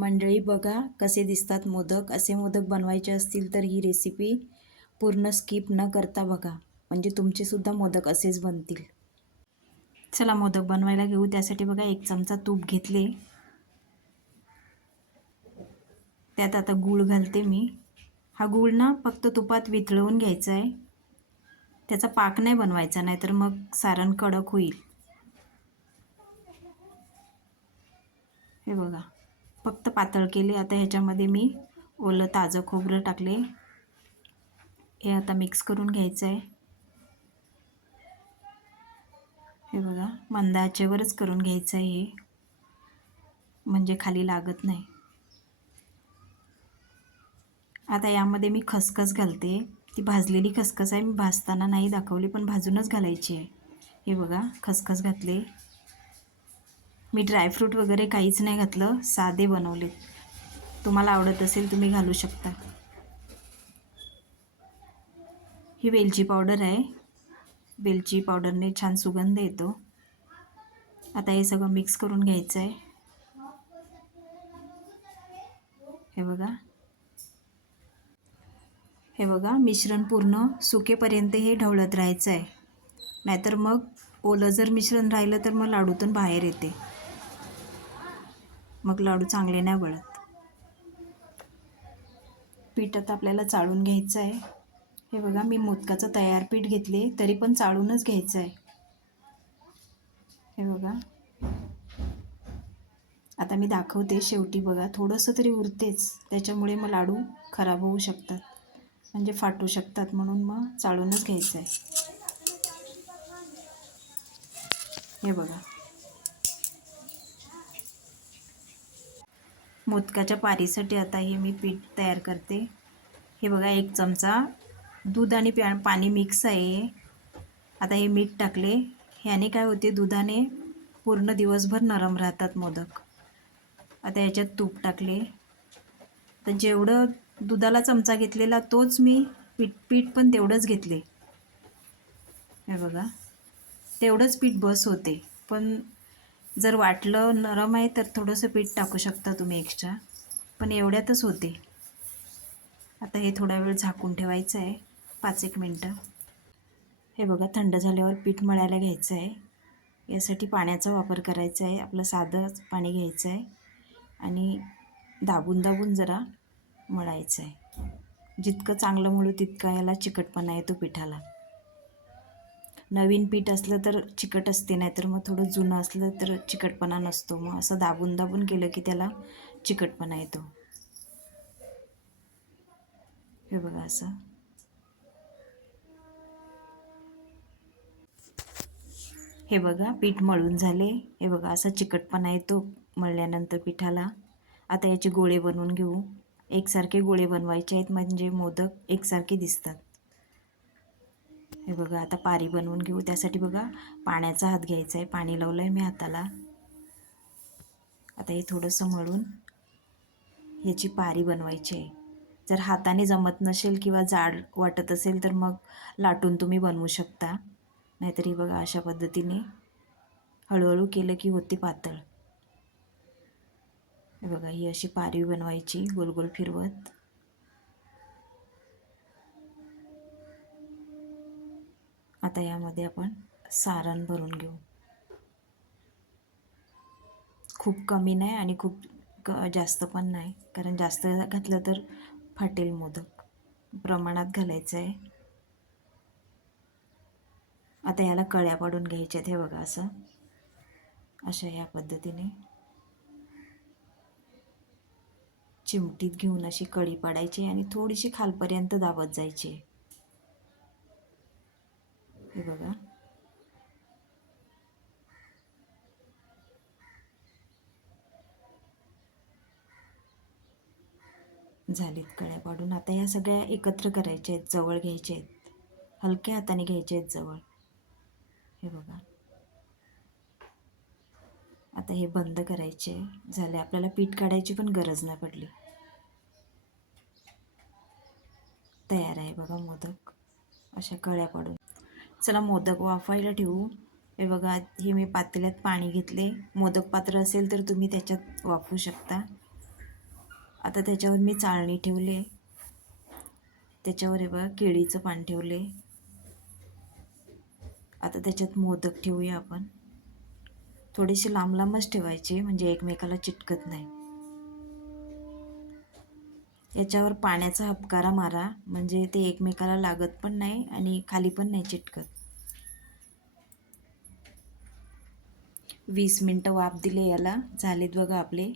मंडळी बघा कसे दिसतात मोदक. असे मोदक बनवायचे असतील तर ही रेसिपी पूर्ण स्किप न करता बघा, म्हणजे तुमचे सुद्धा मोदक असेच बनतील. चला मोदक बनवायला घेऊ. त्यासाठी बघा 1 चमचा तूप घेतले, त्यात आता गूळ घालते मी. हा गूळ ना फक्त तुपात वितळवून घ्यायचा आहे, त्याचा पाक नाही बनवायचा, नाहीतर मग सारण कडक होईल. हे बघा फक्त पातळ केले. आता ह्याच्यामध्ये मी ओलं ताजं खोबरं टाकले. हे आता मिक्स करून घ्यायचं आहे. हे बघा मंद आचेवरच करून घ्यायचं आहे हे, म्हणजे खाली लागत नाही. आता यामध्ये मी खसखस घालते. ती भाजलेली खसखस आहे, मी भाजताना नाही दाखवली पण भाजूनच घालायची आहे. हे बघा खसखस घातले. मी ड्रायफ्रूट वगैरे काहीच नाही घातलं, साधे बनवले. तुम्हाला आवडत असेल तुम्ही घालू शकता. ही वेलची पावडर आहे, वेलची पावडरने छान सुगंध येतो. आता हे सगळं मिक्स करून घ्यायचं आहे. हे बघा मिश्रण पूर्ण सुकेपर्यंत हे ढवळत राहायचं आहे, नाहीतर मग ओलं जर मिश्रण राहिलं तर मग लाडूतून बाहेर येते, मग लाडू चांगले नाही वळत. पीठ आता आपल्याला चाळून घ्यायचं आहे. हे बघा मी मोदकाचं तयार पीठ घेतले, तरी पण चाळूनच घ्यायचं आहे. हे बघा आता मी दाखवते शेवटी. बघा थोडंसं तरी उरतेच, त्याच्यामुळे मग लाडू खराब होऊ शकतात, म्हणजे फाटू शकतात, म्हणून मग चाळूनच घ्यायचं आहे. हे बघा मोदकाच्या पारीसाठी आता हे मी पीठ तयार करते. हे बघा 1 चमचा दूध आणि पाणी मिक्स आहे. आता हे मीठ टाकले. ह्याने काय होते, दुधाने पूर्ण दिवसभर नरम राहतात मोदक. आता याच्यात तूप टाकले. तर जेवढं दुधाला चमचा घेतलेला तोच मी पीठ पण तेवढंच घेतले. हे बघा तेवढंच पीठ बस होते, पण जर वाटलं नरम आहे तर थोडंसं पीठ टाकू शकता तुम्ही एक्स्ट्रा, पण एवढ्यातच होते. आता हे थोडा वेळ झाकून ठेवायचं आहे, 5-1 मिनटं. हे बघा थंड झाल्यावर पीठ मळायला घ्यायचं आहे. यासाठी पाण्याचा वापर करायचा आहे. आपलं साधं पाणी घ्यायचं आहे आणि दाबून दाबून जरा मळायचं आहे. जितकं चांगलं मळू तितका याला चिकटपणा येतो पिठाला. नवीन पीठ असलं तर चिकट असते, नाहीतर मग थोडं जुनं असलं तर चिकटपणा नसतो. मग असं दाबून दाबून केलं की त्याला चिकटपणा येतो. हे बघा असं. हे बघा पीठ मळून झाले. हे बघा असं चिकटपणा येतो मळल्यानंतर पिठाला. आता याचे गोळे बनवून घेऊ. एकसारखे गोळे बनवायचे आहेत, म्हणजे मोदक एकसारखे दिसतात. हे बघा आता पारी बनवून घेऊ. त्यासाठी बघा पाण्याचा हात घ्यायचा आहे, पाणी लावलं आहे मी हाताला. आता हे थोडंसं मळून ह्याची पारी बनवायची आहे. जर हाताने जमत नसेल किंवा जाड वाटत असेल तर मग लाटून तुम्ही बनवू शकता, नाहीतरी बघा अशा पद्धतीने हळूहळू केलं की होते पातळ. हे बघा ही अशी पारी बनवायची गोल गोल फिरवत. आता यामध्ये आपण सारण भरून घेऊ. खूप कमी नाही आणि खूप जास्त पण नाही, कारण जास्त घातलं तर फाटेल मोदक. प्रमाणात घालायचं आहे. आता याला कळ्या पाडून घ्यायच्यात. हे बघा असं, अशा या पद्धतीने चिमटीत घेऊन अशी कळी पाडायची आणि थोडीशी खालपर्यंत दाबत जायची. हे बघा झालीत कळ्या पाडून. आता या सगळ्या एकत्र करायच्या आहेत, जवळ घ्यायच्या आहेत, हलक्या हाताने घ्यायचे आहेत जवळ. हे बघा आता हे बंद करायचे झाले. आपल्याला पीठ काढायची पण गरज नाही पडली. तयार आहे बघा मोदक अशा कळ्या पाडून. चला मोदक वाफायला ठेवू. हे बघा हे मी पातेल्यात पाणी घेतले. मोदक पात्र असेल तर तुम्ही त्याच्यात वाफवू शकता. आता त्याच्यावर मी चाळणी ठेवले, त्याच्यावर हे बघा केळीचं पान ठेवले. आता त्याच्यात मोदक ठेवूया आपण. थोडेसे लांब लांबच ठेवायचे म्हणजे एकमेकाला चिटकत नाही. याच्यावर पाण्याचा हबकारा मारा म्हणजे ते एकमेकाला लागत पण नाही आणि खाली पण नाही चिटकत. 20 मिनटं वाफ दिले याला, झालेत बघा आपले